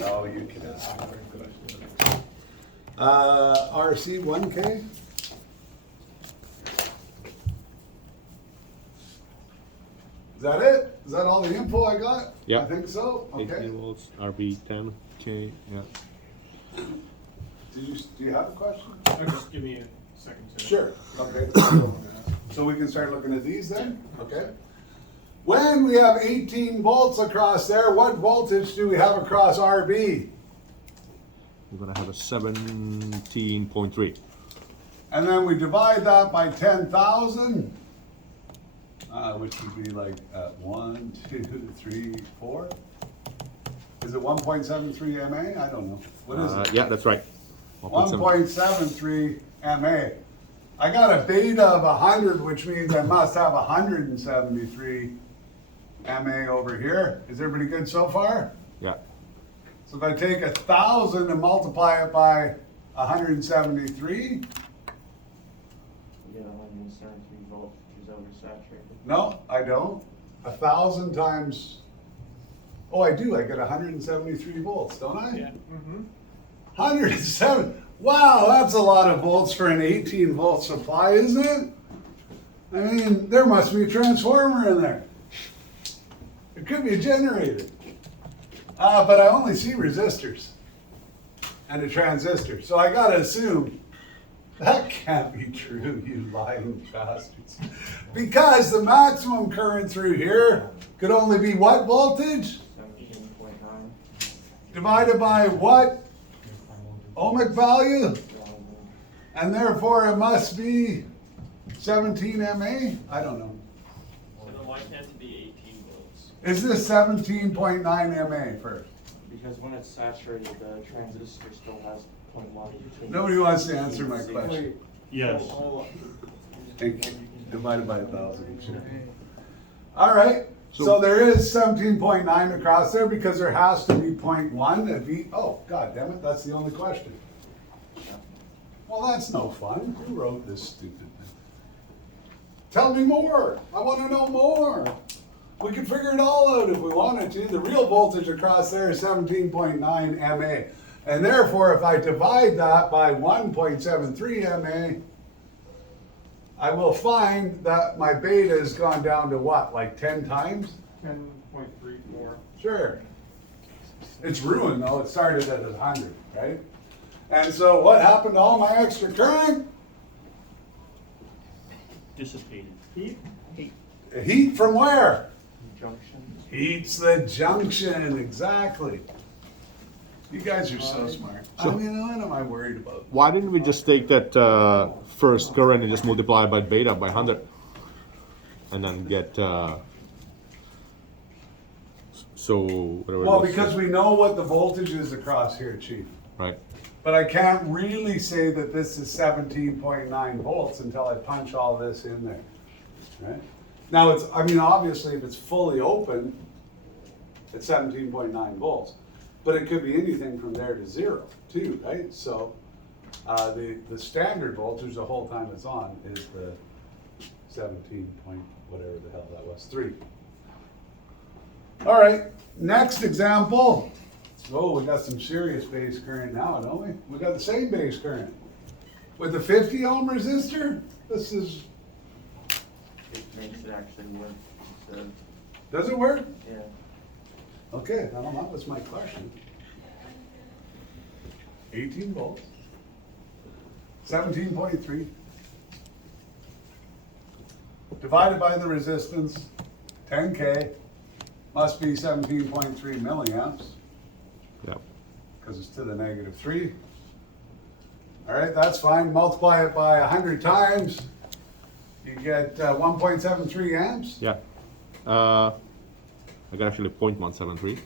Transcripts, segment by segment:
No, you can ask. RC 1K? Is that it? Is that all the info I got? Yeah. I think so, 18 okay. volts, RB 10K, yeah. Do you have a question? Just give me a second. Sure, okay. So we can start looking at these then, okay? When we have 18 volts across there, what voltage do we have across RB? We're gonna have a 17.3. And then we divide that by 10,000, which would be like 1, 2, 3, 4. Is it 1.73 MA? I don't know. What is it? Yeah, that's right. 1.73 MA. I got a beta of 100, which means I must have 173 MA over here. Is everybody good so far? Yeah. So if I take 1,000 and multiply it by 173, You get 173 volts, which is oversaturated. no, I don't. 1,000 times, oh, I do, I get 173 volts, don't I? Yeah. Mm-hmm. 107, wow, that's a lot of volts for an 18 volt supply, isn't it? I mean, there must be a transformer in there. It could be a generator. But I only see resistors and a transistor, so I gotta assume that can't be true, you lying bastards. Because the maximum current through here could only be what voltage? 17.9. Divided by what ohmic value? And therefore it must be 17 MA? I don't know. So then why can't it be 18 volts? Is this 17.9 MA first? Because when it's saturated, the transistor still has 0.1 between. Nobody wants to answer my question. Yes. Divided by 1,000. All right, so there is 17.9 across there because there has to be 0.1 of each. Oh, God damn it, that's the only question. Well, that's no fun. Who wrote this stupid thing? Tell me more. I want to know more. We could figure it all out if we wanted to. The real voltage across there is 17.9 MA. And therefore, if I divide that by 1.73 MA, I will find that my beta has gone down to what, like 10 times? 10.34. Sure. It's ruined though. It started at 100, right? And so what happened to all my extra current? Dissipated. Heat? Heat from where? Junction. Heat's the junction, exactly. You guys are so smart. I mean, what am I worried about? Why didn't we just take that first current and just multiply it by beta by 100? And then get, so, whatever it Well, was, because we know what the voltage is across here, Chief. right? But I can't really say that this is 17.9 volts until I punch all this in there, right? Now it's, I mean, obviously if it's fully open, it's 17.9 volts, but it could be anything from there to 0 too, right? So the standard voltage the whole time it's on is the 17 point whatever the hell that was, 3. All right, next example. Oh, we got some serious base current now, don't we? We got the same base current. With the 50 ohm resistor, this is, It makes it actually work. So, does it work? yeah. Okay, now that was my question. 18 volts. 17.3. Divided by the resistance, 10K, must be 17.3 milliamps. Yeah. Because it's to the -3. All right, that's fine. Multiply it by 100 times. You get 1.73 amps. Yeah. I got actually 0.173.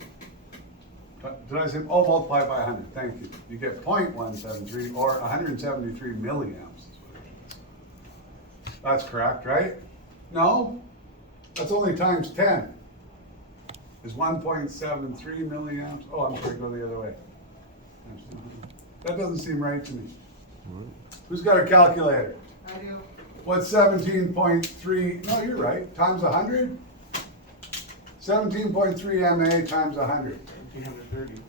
Did I say, oh, multiply by 100, thank you. You get 0.173 or 173 milliamps. Is what it is. That's correct, right? No, that's only times 10. Is 1.73 milliamps. Oh, I'm sorry, go the other way. That doesn't seem right to me. Who's got a calculator? I do. What's 17.3? No, you're right. Times 100? 17.3 MA times 100. 1730.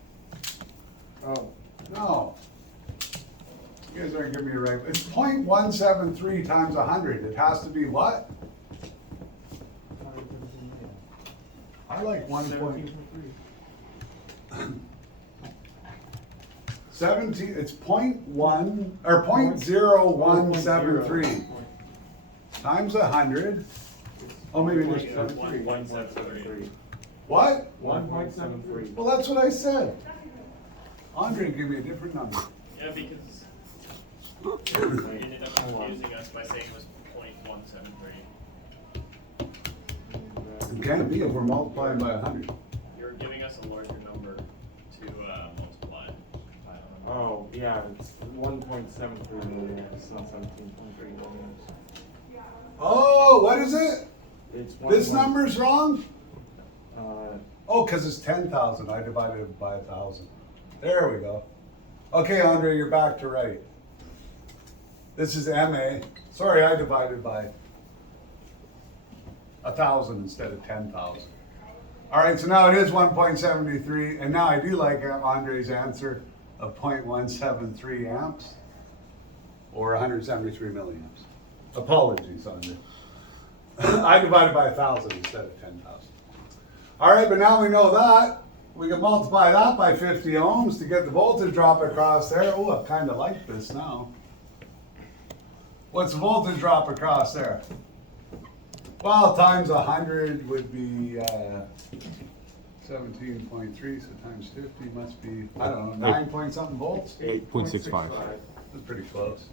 better give me a right, it's 0.173 times 100, it has to be what? I like 17, it's 0.1, or 0.0173 times 100. Oh, maybe there's, 1.73. what? 1.73. Well, that's what I said. Andre, give me a different number. Yeah, because you ended up confusing us by saying it was 0.173. It can't be if we're multiplying by 100. You're giving us a larger number to multiply. I don't know. Oh, yeah, it's 1.73 million, it's not 17.3 million. Oh, what is it? It's This number's wrong? Uh, Oh, because it's 10,000, I divided it by 1,000. There we go. Okay, Andre, you're back to right. This is MA. Sorry, I divided by 1,000 instead of 10,000. All right, so now it is 1.73, and now I do like Andre's answer of 0.173 amps, or 173 milliamps. Apologies, Andre. I divided by 1,000 instead of 10,000. All right, but now we know that. We can multiply that by 50 ohms to get the voltage drop across there. Oh, I kind of like this now. What's the voltage drop across there? Well, times 100 would be 17.3, so times 50 must be, I don't know, 9 point something volts? 8.65. That's pretty close.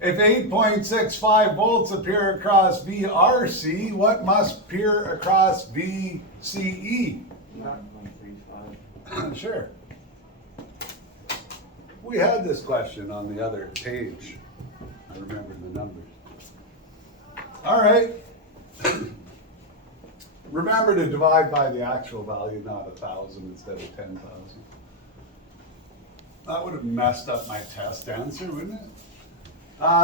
If 8.65 volts appear across VRC, what must appear across VCE? 9.35. Sure. We had this question on the other page. I remember the numbers. All right. Remember to divide by the actual value, not 1,000 instead of 10,000. That would have messed up my test answer, wouldn't it?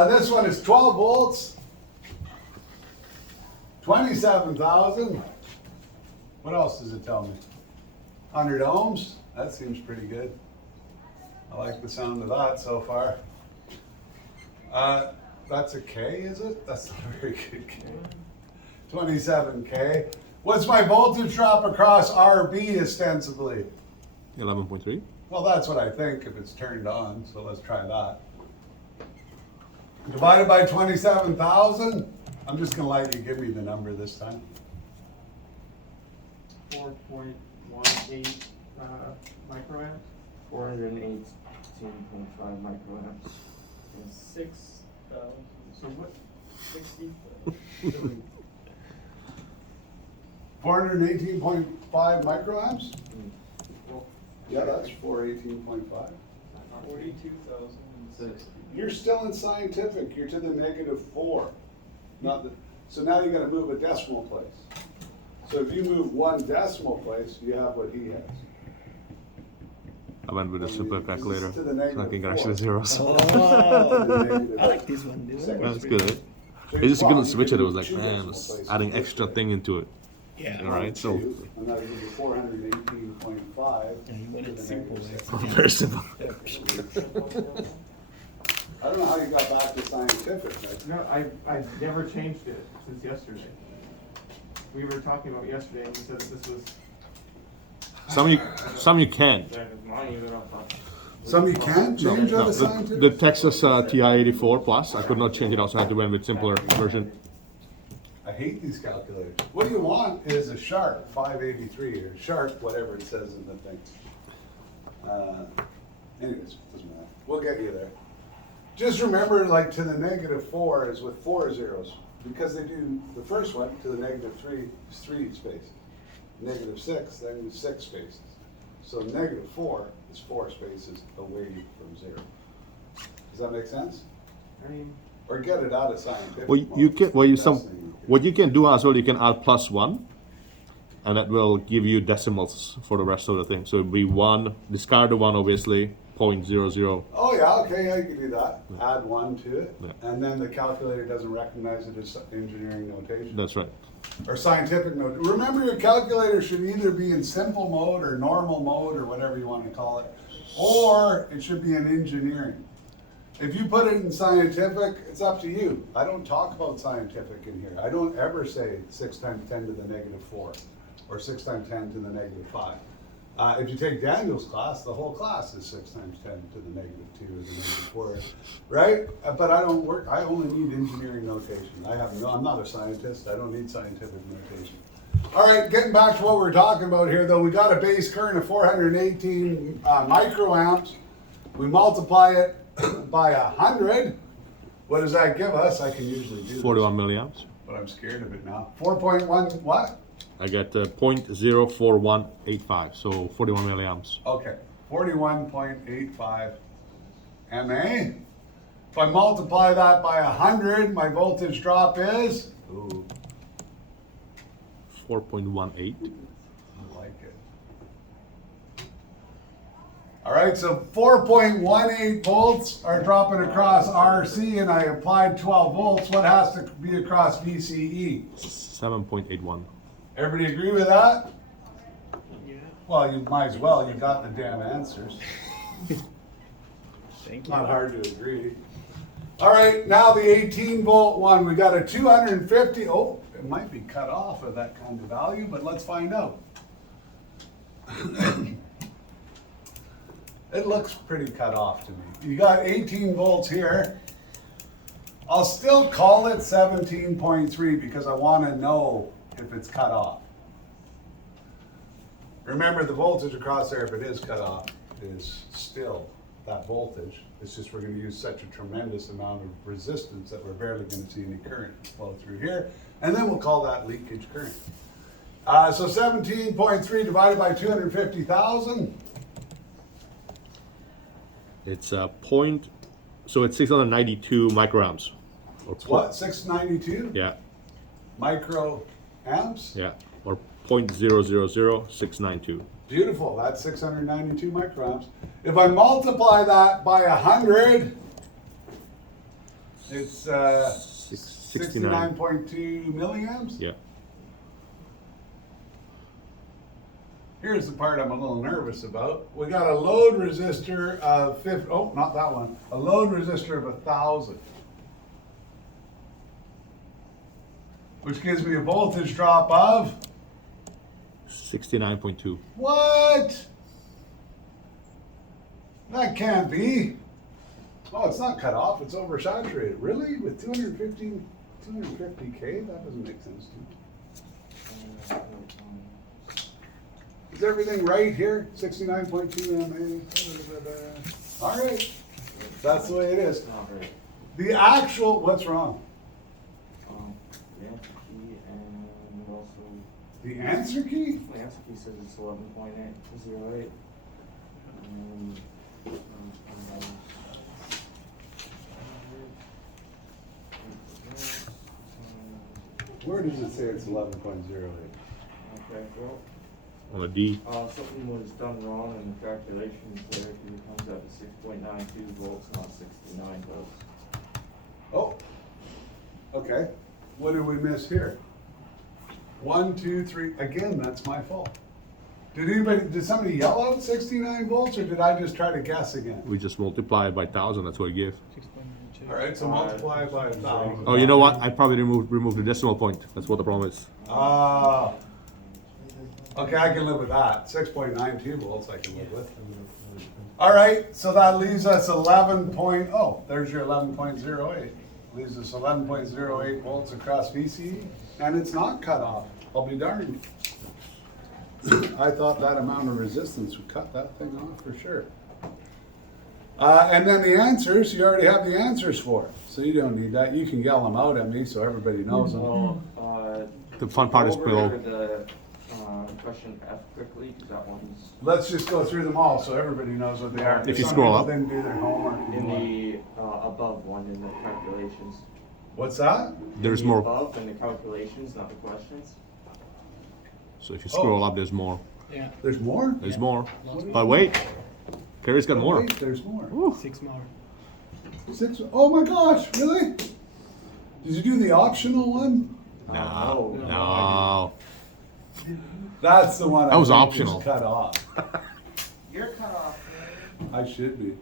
This one is 12 volts, 27,000. What else does it tell me? 100 ohms, that seems pretty good. I like the sound of that so far. That's a K, is it? That's not a very good K. 27K. What's my voltage drop across RB ostensibly? 11.3. Well, that's what I think if it's turned on, so let's try that. Divided by 27,000, I'm just gonna let you give me the number this time. 4.18 microamps. 418.5 microamps. 6,000. So what? 60. 418.5 microamps? Well, Yeah, that's 418.5. 42,060. You're still in scientific, you're to the -4. Not the, so now you gotta move a decimal place. So if you move one decimal place, you have what he has. I went with a super calculator, To the so I can -4. get actually zeros. To the Oh, negative. I like this one. This one. That's good. Eh? So It's just you- couldn't you switch can it. It was move like, two man, decimal it's places. adding extra thing into it. Yeah. All right, so Two, and now you give you 418.5. Yeah, you want to it the simple. -6. very simple. I don't know how you got back to scientific, but No, I've never changed it since yesterday. We were talking about yesterday and we said that this was. Some you can. That is money, but I'll talk. some you can't change out No, of scientific? the Texas TI-84 Plus, I could not change it out, so I had to went with simpler version. I hate these calculators. What you want is a Sharp 583 or Sharp, whatever it says in the thing. Anyways, doesn't matter. We'll get you there. Just remember, like to the -4 is with 4 zeros, because they do the first one to the -3 is 3 spaces. -6, then is 6 spaces. So -4 is 4 spaces away from 0. Does that make sense? I mean, Or get it out of scientific. Well, you can. Well, Best thing you can. what you can do as well. You can add +1, and that will give you decimals for the rest of the thing. So it'll be 1. Discard the 1, obviously. 0.00. Oh, yeah, okay, yeah, you can do that. Add 1 to it. Yeah. And then the calculator doesn't recognize it as engineering notation. That's right. Or scientific note. Remember, your calculator should either be in simple mode or normal mode or whatever you want to call it, or it should be in engineering. If you put it in scientific, it's up to you. I don't talk about scientific in here. I don't ever say 6 times 10 to the negative 4 or 6 times 10 to the negative 5. If you take Daniel's class, the whole class is 6 times 10 to the negative 2 or the negative 4, right? But I don't work, I only need engineering notation. I'm not a scientist, I don't need scientific notation. All right, getting back to what we're talking about here, though, we got a base current of 418 microamps. We multiply it by 100. What does that give us? I can usually do 41 this, milliamps. but I'm scared of it now. 4.1 what? I get 0.04185, so 41 milliamps. Okay, 41.85 MA. If I multiply that by 100, my voltage drop is? Ooh, 4.18. I like it. All right, so 4.18 volts are dropping across RC, and I applied 12 volts. What has to be across VCE? 7.81. Everybody agree with that? Well, you might as well, you got the damn answers. Thank Not hard to agree. All right, now the 18 volt one, we got a 250, oh, it might be cut off of that kind of value, but let's find out. It looks pretty cut off to me. You got 18 volts here. I'll still call it 17.3 because I want to know if it's cut off. Remember, the voltage across there, if it is cut off, is still that voltage. It's just we're going to use such a tremendous amount of resistance that we're barely going to see any current flow through here. And then we'll call that leakage current. So 17.3 divided by 250,000. It's so it's 692 microamps. Or What, 692 Yeah, microamps? yeah, or 0.000692. Beautiful, that's 692 microamps. If I multiply that by 100, it's 69. 69.2 milliamps. Yeah. Here's the part I'm a little nervous about. We got a load resistor of 50, oh, not that one. A load resistor of 1,000. Which gives me a voltage drop of, 69.2. what? That can't be. Oh, it's not cut off, it's oversaturated. Really? With 250K? That doesn't make sense to me. Is everything right here? 69.2 MA. All right, that's the way it is. Not right. The actual, what's wrong? The answer key and also, The answer key? the answer key says it's 11.808. Where does it say it's 11.08? Okay, well, On a D. something was done wrong in the calculations there, because it comes out to 6.92 volts, not 69 volts. Oh, okay. What did we miss here? 1, 2, 3, again, that's my fault. Did somebody yell out 69 volts, or did I just try to guess again? We just multiply it by 1,000. That's what it gives. All right, so multiply by 1,000. Oh, you know what? I probably removed the decimal point. That's what the problem is. Ah. Okay, I can live with that. 6.92 volts I can live with. All right, so that leaves us 11 point, oh, there's your 11.08. Leaves us 11.08 volts across VCE, and it's not cut off. I'll be darned. I thought that amount of resistance would cut that thing off for sure. And then the answers, you already have the answers for, so you don't need that. You can yell them out at me so everybody knows them. Well, The fun part is go below. over the question F quickly, because that one's Let's just go through them all so everybody knows what they are. If you Some scroll people up. didn't do their homework. in the above one in the calculations. What's that? There's In the more. above in the calculations, not the questions. So if you scroll up, there's more. Yeah, There's more? There's more. But wait, Carrie's got more. Wait, there's more. 6 more. 6, oh my gosh, really? Did you do the optional one? No, No. no. That's the one That was I think is optional. cut off. You're cut off. I should be.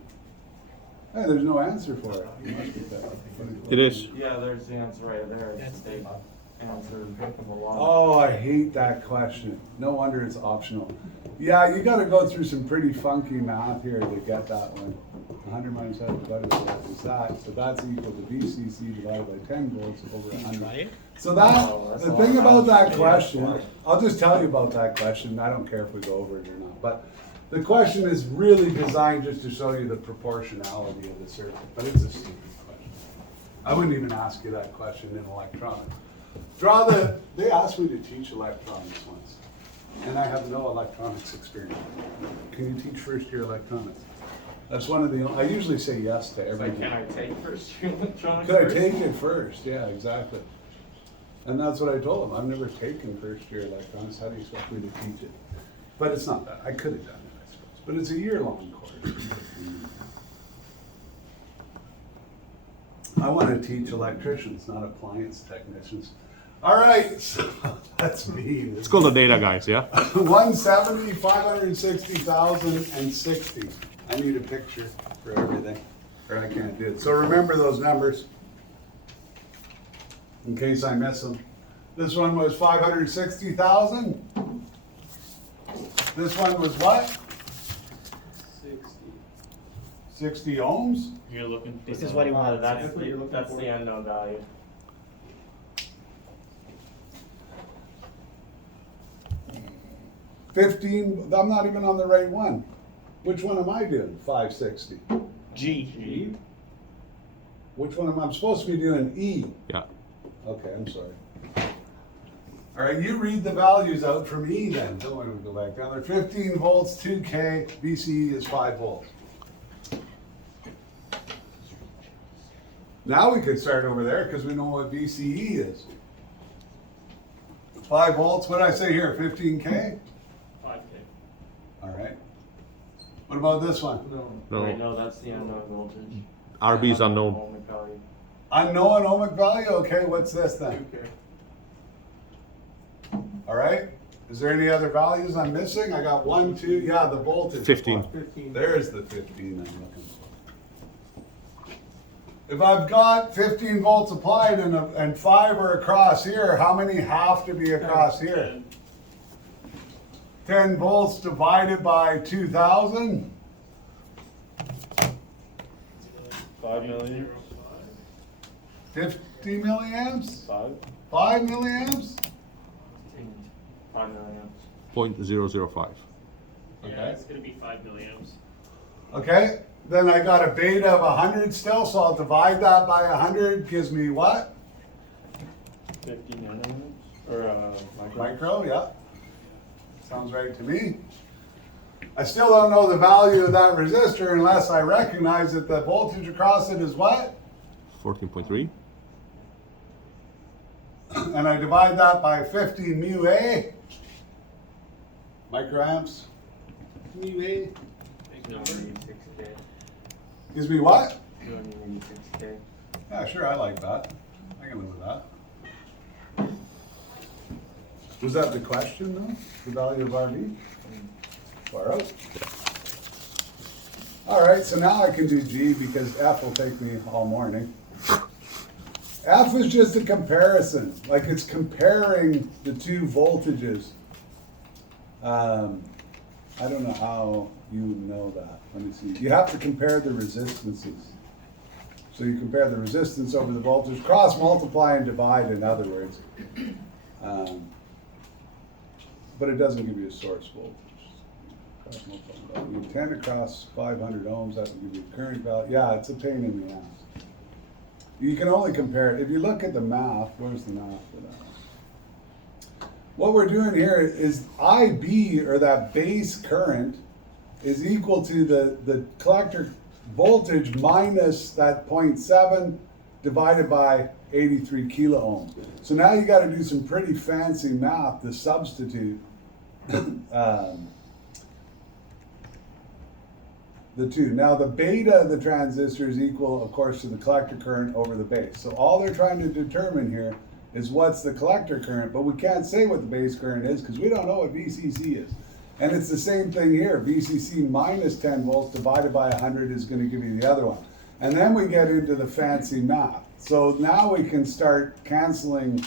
Hey, there's no answer for it. You must get that. It is. Yeah, there's the answer right there. It's the state answer, drinkable water. Oh, I hate that question. No wonder it's optional. Yeah, you gotta go through some pretty funky math here to get that one. 100 minus 7 divided by what is that? So that's equal to VCC divided by 10 volts over 100. So that, Oh, that's the a thing lot. about that Yeah, question, right. I'll just tell you about that question. I don't care if we go over it or not. But the question is really designed just to show you the proportionality of the circuit, but it's a stupid question. I wouldn't even ask you that question in electronics. They asked me to teach electronics once, and I have no electronics experience. Can you teach first year electronics? That's one of the, I usually say yes to It's everything. like, can I take first year electronics? Could I first? take it first? Yeah, exactly. And that's what I told him. I've never taken first year electronics. How do you expect me to teach it? But it's not that. I could have done it, I suppose. But it's a year-long course. I want to teach electricians, not appliance technicians. All right, so that's mean. It's called the data, guys, yeah? 170, 560,000, and 60. I need a picture for everything, or I can't do it. So remember those numbers, in case I miss them. This one was 560,000. This one was what? 60 ohms? You're looking for. This is what he wanted. That's what you're looking that's for. the unknown value. I'm not even on the right one. Which one am I doing? 560. G. Which one am I? I'm supposed to be doing E. Yeah. Okay, I'm sorry. All right, you read the values out from E then. Don't want to go back down there. 15 volts, 2K, VCE is 5 volts. Now we could start over there because we know what VCE is. 5 volts, what did I say here, 15K? 5K. All right. What about this one? No. Right, no, that's the unknown voltage. RB is unknown. Ohmic value. Unknown ohmic value, okay, what's this then? Okay. All right, is there any other values I'm missing? I got 1, 2, yeah, the voltage. 15. 15. There's the 15 I'm looking for. If I've got 15 volts applied and 5 are across here, how many have to be across here? 10 volts divided by 2,000? 5 million. 50 milliamps? 5? 5 milliamps? 5 million. 0.005. Yeah, Okay. it's gonna be 5 milliamps. Okay, then I got a beta of 100 still, so I'll divide that by 100, gives me what? 50 nanometers? Or, Micro, yeah. Sounds right to me. I still don't know the value of that resistor unless I recognize that the voltage across it is what? 14.3. And I divide that by 50 mu A. Microamps. Mu A. Big You number. only need 6K. Gives me what? You only need 6K. Yeah, sure, I like that. I can live with that. Was that the question though? The value of RV? Far out. All right, so now I can do G because F will take me all morning. F is just a comparison, like it's comparing the two voltages. I don't know how you would know that. Let me see. You have to compare the resistances. So you compare the resistance over the voltage, cross multiply and divide, in other words. But it doesn't give you a source voltage. Cross multiply. You 10 across 500 ohms, that will give you a current value. Yeah, it's a pain in the ass. You can only compare it. If you look at the math, where's the math for that? What we're doing here is IB, or that base current, is equal to the collector voltage minus that 0.7 divided by 83 kilo ohms. So now you gotta do some pretty fancy math to substitute the two. Now the beta of the transistor is equal, of course, to the collector current over the base. So all they're trying to determine here is what's the collector current, but we can't say what the base current is because we don't know what VCC is. And it's the same thing here. VCC minus 10 volts divided by 100 is going to give you the other one. And then we get into the fancy math. So now we can start canceling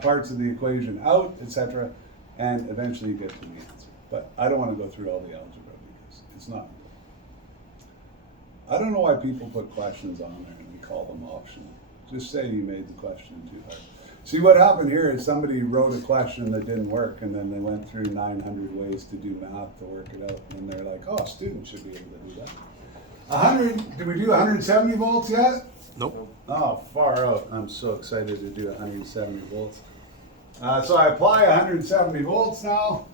parts of the equation out, etc., and eventually get to the answer. But I don't want to go through all the algebra because it's not. I don't know why people put questions on there and we call them optional. Just say you made the question too hard. See, what happened here is somebody wrote a question that didn't work, and then they went through 900 ways to do math to work it out, and they're like, oh, students should be able to do that. 100, did we do 170 volts yet? Nope. Oh, far out. I'm so excited to do 170 volts. So I apply 170 volts now.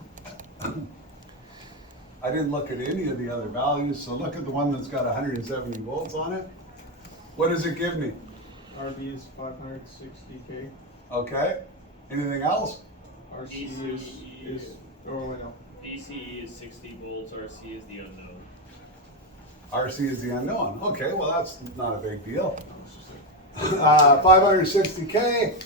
I didn't look at any of the other values, so look at the one that's got 170 volts on it. What does it give me? RB is 560K. Okay. Anything else? RC is, oh, wait, no. DC is 60 volts, RC is the unknown. RC is the unknown. Okay, well, that's not a big deal. 560K.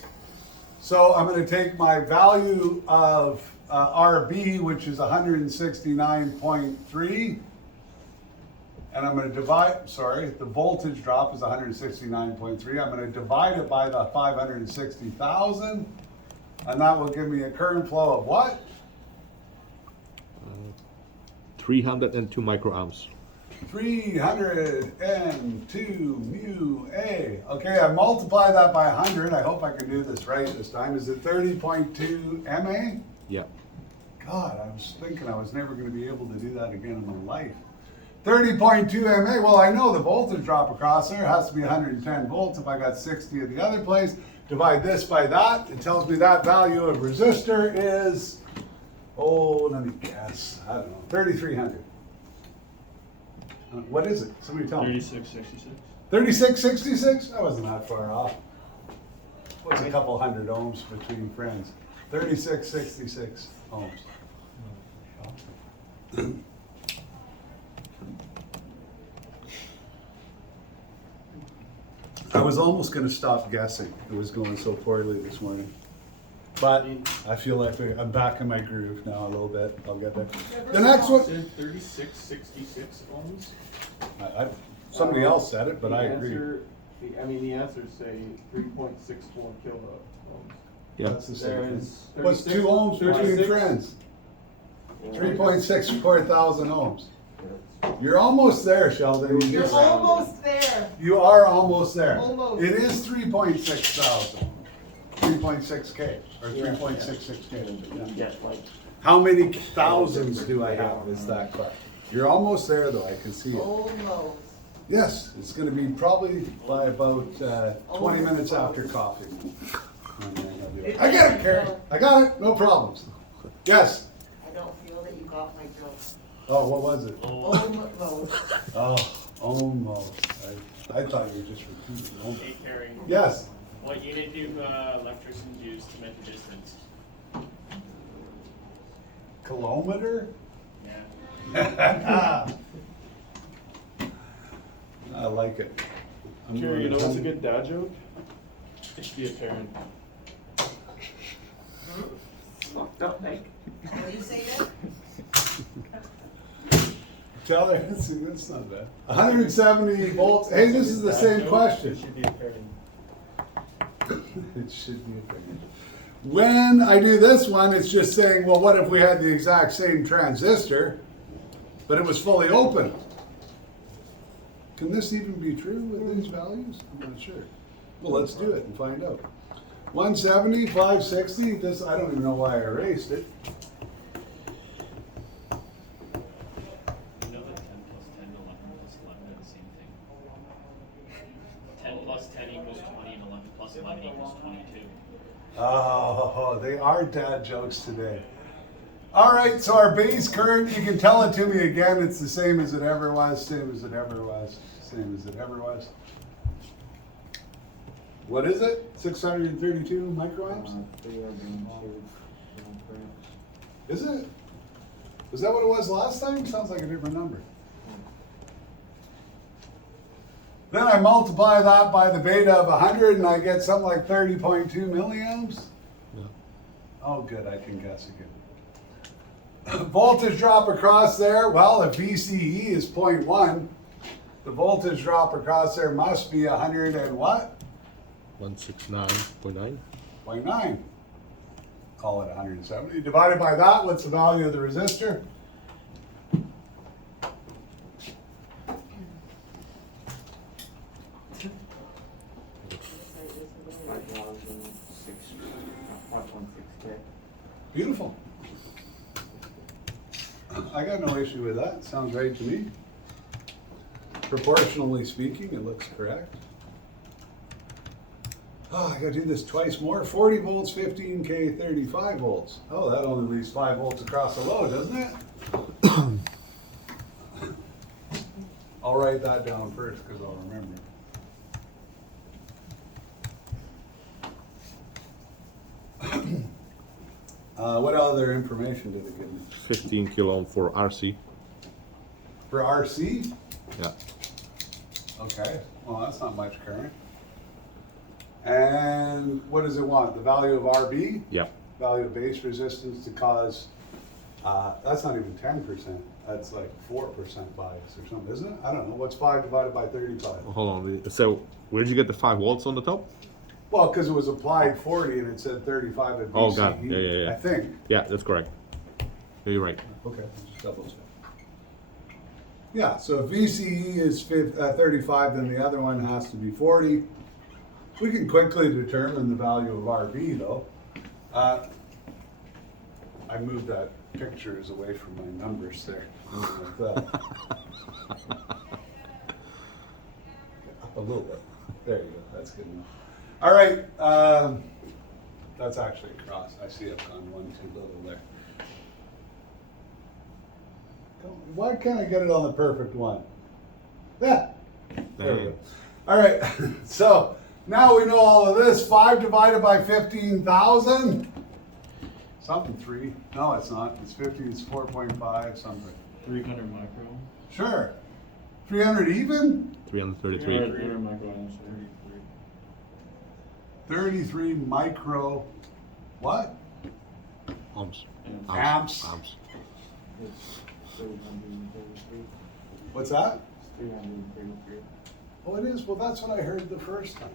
So I'm going to take my value of RB, which is 169.3, and I'm going to divide, sorry, the voltage drop is 169.3. I'm going to divide it by the 560,000, and that will give me a current flow of what? 302 microamps. 302 mu A. Okay, I multiply that by 100. I hope I can do this right this time. Is it 30.2 MA? Yeah. God, I was thinking I was never going to be able to do that again in my life. 30.2 MA. Well, I know the voltage drop across there has to be 110 volts if I got 60 at the other place. Divide this by that. It tells me that value of resistor is, oh, let me guess. I don't know. 3,300. What is it? Somebody tell me. 3666. 3666? I wasn't that far off. What's a couple hundred ohms between friends? 3666 ohms. I was almost going to stop guessing. It was going so poorly this morning. But I feel like I'm back in my groove now a little bit. I'll get there. The next one. Said 3666 ohms. Somebody else said it, but The I agree. answer- the answers say 3.64 kilowatt ohms. Yeah. That's the same There thing. is What's 2 ohms between 36. friends? 3.64 thousand ohms. You're almost there, Sheldon. You You're just- almost there. You are almost there. Almost. It is 3.6 thousand. 3.6K or 3.66K. Yeah, like, How many thousands do I have is that question. You're almost there though, I can see it. Almost. Yes, it's gonna be probably by about 20 minutes after coffee. I get it, Carrie. I got it, no problems. Yes. I don't feel that you got my joke. Oh, what was it? Almost. Oh, almost. I thought you were just repeating. Hey, Almost. Carrie. Yes. What unit do electricians use to measure distance? Kilometer? Yeah. I like it. I'm Carrie, you know gonna- what's a good dad joke? Be a parent. What do you say there? Tell her, that's not bad. 170 volts. Hey, this is the same You question. should be a parent. It should be a thing. When I do this one, it's just saying, well, what if we had the exact same transistor, but it was fully open? Can this even be true with these values? I'm not sure. Well, let's do it and find out. 170, 560, this, I don't even know why I erased it. You know that 10 plus 10 and 11 plus 11 are the same thing? 10 plus 10 equals 20 and 11 plus 11 equals 22. Oh, they are dad jokes today. All right, so our base current, you can tell it to me again. It's the same as it ever was, same as it ever was, same as it ever was. What is it? 632 microamps? Is it? Is that what it was last time? Sounds like a different number. Then I multiply that by the beta of 100 and I get something like 30.2 milliamps. Yeah. Oh, good, I can guess again. Voltage drop across there, well, if VCE is 0.1, the voltage drop across there must be 100 and what? 169.9. 0.9. Call it 170. Divided by that, what's the value of the resistor? $5.6K. Beautiful. I got no issue with that. Sounds right to me. Proportionally speaking, it looks correct. Oh, I gotta do this twice more. 40 volts, 15K, 35 volts. Oh, that only leaves 5 volts across the load, doesn't it? I'll write that down first because I'll remember. What other information did it give me? 15 kilo ohm for RC. For RC? Yeah. Okay, well, that's not much current. And what does it want? The value of RB? Yeah. Value of base resistance to cause, that's not even 10%. That's like 4% bias or something, isn't it? I don't know. What's 5 divided by 35? Hold on. So where did you get the 5 volts on the top? Well, because it was applied 40 and it said 35 at VCE. Oh, got it. Yeah. I think. Yeah, that's correct. Yeah, you're right. Okay, just double check. Yeah, so if VCE is 35, then the other one has to be 40. We can quickly determine the value of RB though. I moved that pictures away from my numbers there. Like that. Up a little bit. There you go, that's good enough. All right, that's actually a cross. I see I've gone one too little there. Why can't I get it on the perfect one? Yeah. There we go. All right, so now we know all of this. 5 divided by 15,000. Something 3. No, it's not. It's 50. It's 4.5 something. 300 micro. Sure. 300 even? 333. 300 microamps. 33 micro. What? Ohms. Amps. Amps. It's 333. What's that? It's 333. Oh, it is? Well, that's what I heard the first time.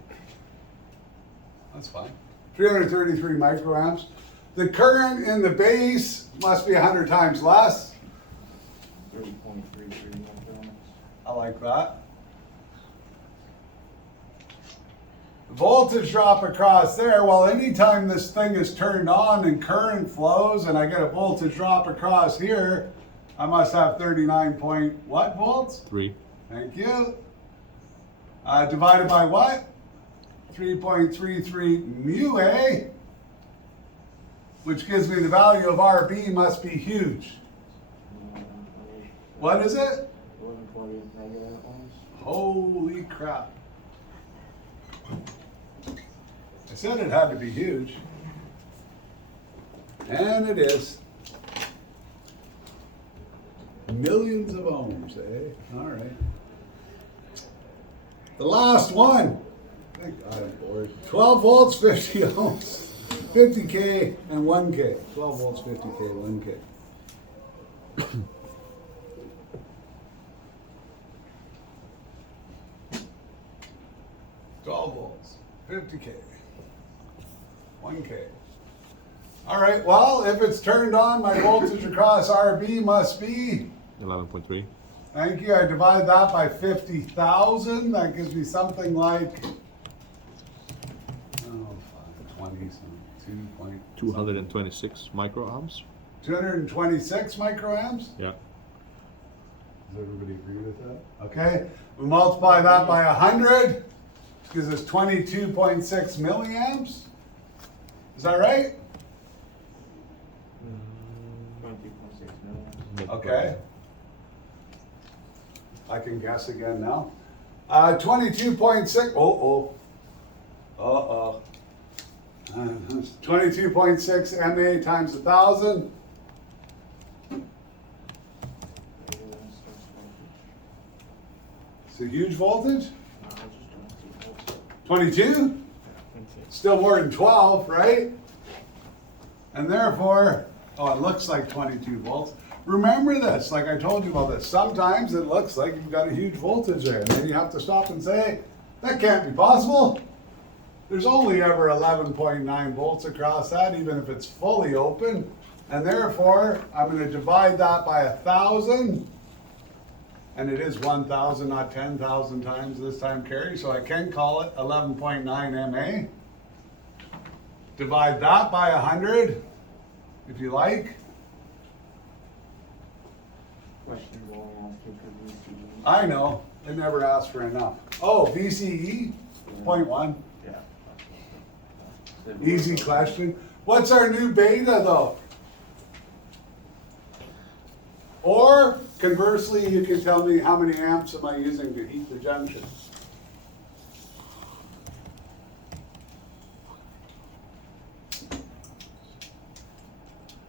That's fine. 333 microamps. The current in the base must be 100 times less. 30.33 microamps. I like that. Voltage drop across there. Well, anytime this thing is turned on and current flows and I get a voltage drop across here, I must have 39 point what volts? 3. Thank you. Divided by what? 3.33 mu, eh? Which gives me the value of RB must be huge. 1128. What is it? 1128 megawatt ohms. Holy crap. I said it had to be huge. And it is. Millions of ohms, eh? All right. The last one. Thank God I'm bored. 12 volts, 50 ohms. 50K and 1K. 12 volts, 50K, 1K. 12 volts, 50K, 1K. All right, well, if it's turned on, my voltage across RB must be, 11.3. thank you, I divide that by 50,000, that gives me something like, 20, so 226 microamps. 226 microamps? Yeah. Does everybody agree with that? Okay, we multiply that by 100, gives us 22.6 milliamps. Is that right? 20.6 milliamps. Okay. I can guess again now. 22.6, uh-oh. 22.6 MA times 1,000. It's a huge voltage. 22? Still more than 12, right? And therefore, oh, it looks like 22 volts. remember this, like I told you about this, sometimes it looks like you've got a huge voltage there, and then you have to stop and say, that can't be possible. There's only ever 11.9 volts across that, even if it's fully open, and therefore, I'm gonna divide that by 1,000, and it is 1,000, not 10,000 times this time, Carrie, so I can call it 11.9 MA. Divide that by 100, if you like. Question will only ask you for VCE. I know, they never ask for enough. Oh, VCE, 0.1, Yeah. easy question. What's our new beta though? Or conversely, you can tell me how many amps am I using to heat the junction?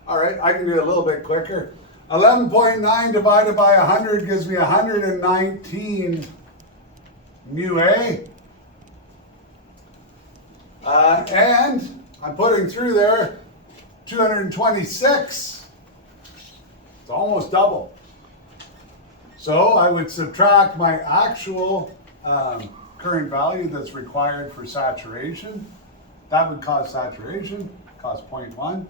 All right, I can do it a little bit quicker. 11.9 divided by 100 gives me 119 mu A. And I'm putting through there 226. It's almost double. So I would subtract my actual current value that's required for saturation. That would cause saturation, cause 0.1.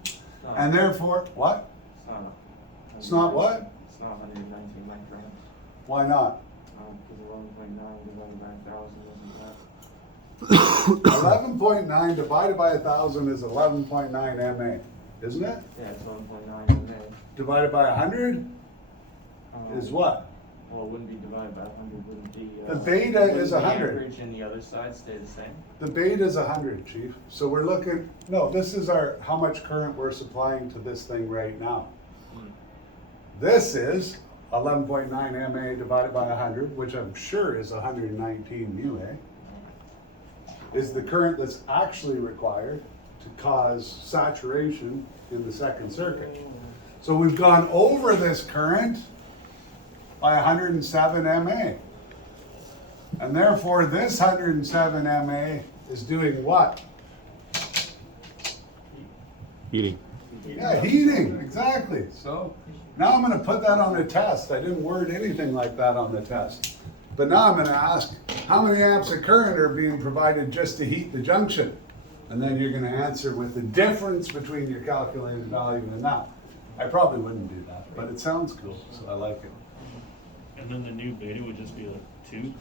And therefore, what? It's not. It's not what? It's not 119 micrograms. Why not? Because 11.9 divided by 1,000 isn't that. 11.9 divided by 1,000 is 11.9 MA, isn't it? Yeah, it's 11.9 in there. Divided by 100 is what? Well, it wouldn't be divided by 100, wouldn't be. The beta is wouldn't the 100. amperage and the other side stay the same? The beta is 100, chief. So we're looking, no, this is our, how much current we're supplying to this thing right now. This is 11.9 MA divided by 100, which I'm sure is 119 mu A, is the current that's actually required to cause saturation in the second circuit. So we've gone over this current by 107 MA. And therefore, this 107 MA is doing what? Heating. Yeah, heating, exactly. So now I'm gonna put that on the test. I didn't word anything like that on the test. But now I'm gonna ask, how many amps of current are being provided just to heat the junction? And then you're gonna answer with the difference between your calculated value and that. I probably wouldn't do that, but it sounds cool, so I like it. And then the new beta would just be like 2?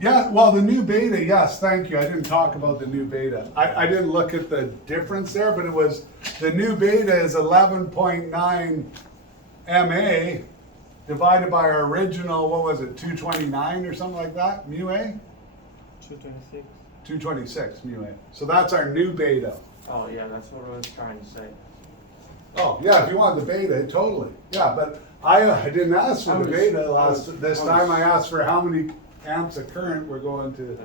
Yeah, well, the new beta, yes, thank you. I didn't talk about the new beta. I didn't look at the difference there, but it was, the new beta is 11.9 MA divided by our original, what was it, 229 or something like that, mu A? 226. 226 mu A. So that's our new beta. Oh, yeah, that's what I was trying to say. Oh, yeah, if you want the beta, totally. Yeah, but I didn't ask for the beta this time. I asked for how many amps of current we're going to.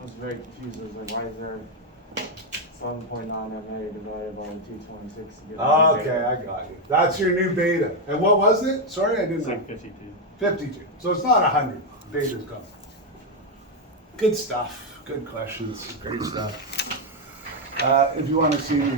I was very confused. I was like, why is there 7.9 MA divided by 226 to get the Okay, beta? I got you. That's your new beta. And what was it? Sorry, I didn't It's know. like 52. 52. So it's not 100. Beta's gone. Good stuff. Good questions. Great stuff. If you want to see me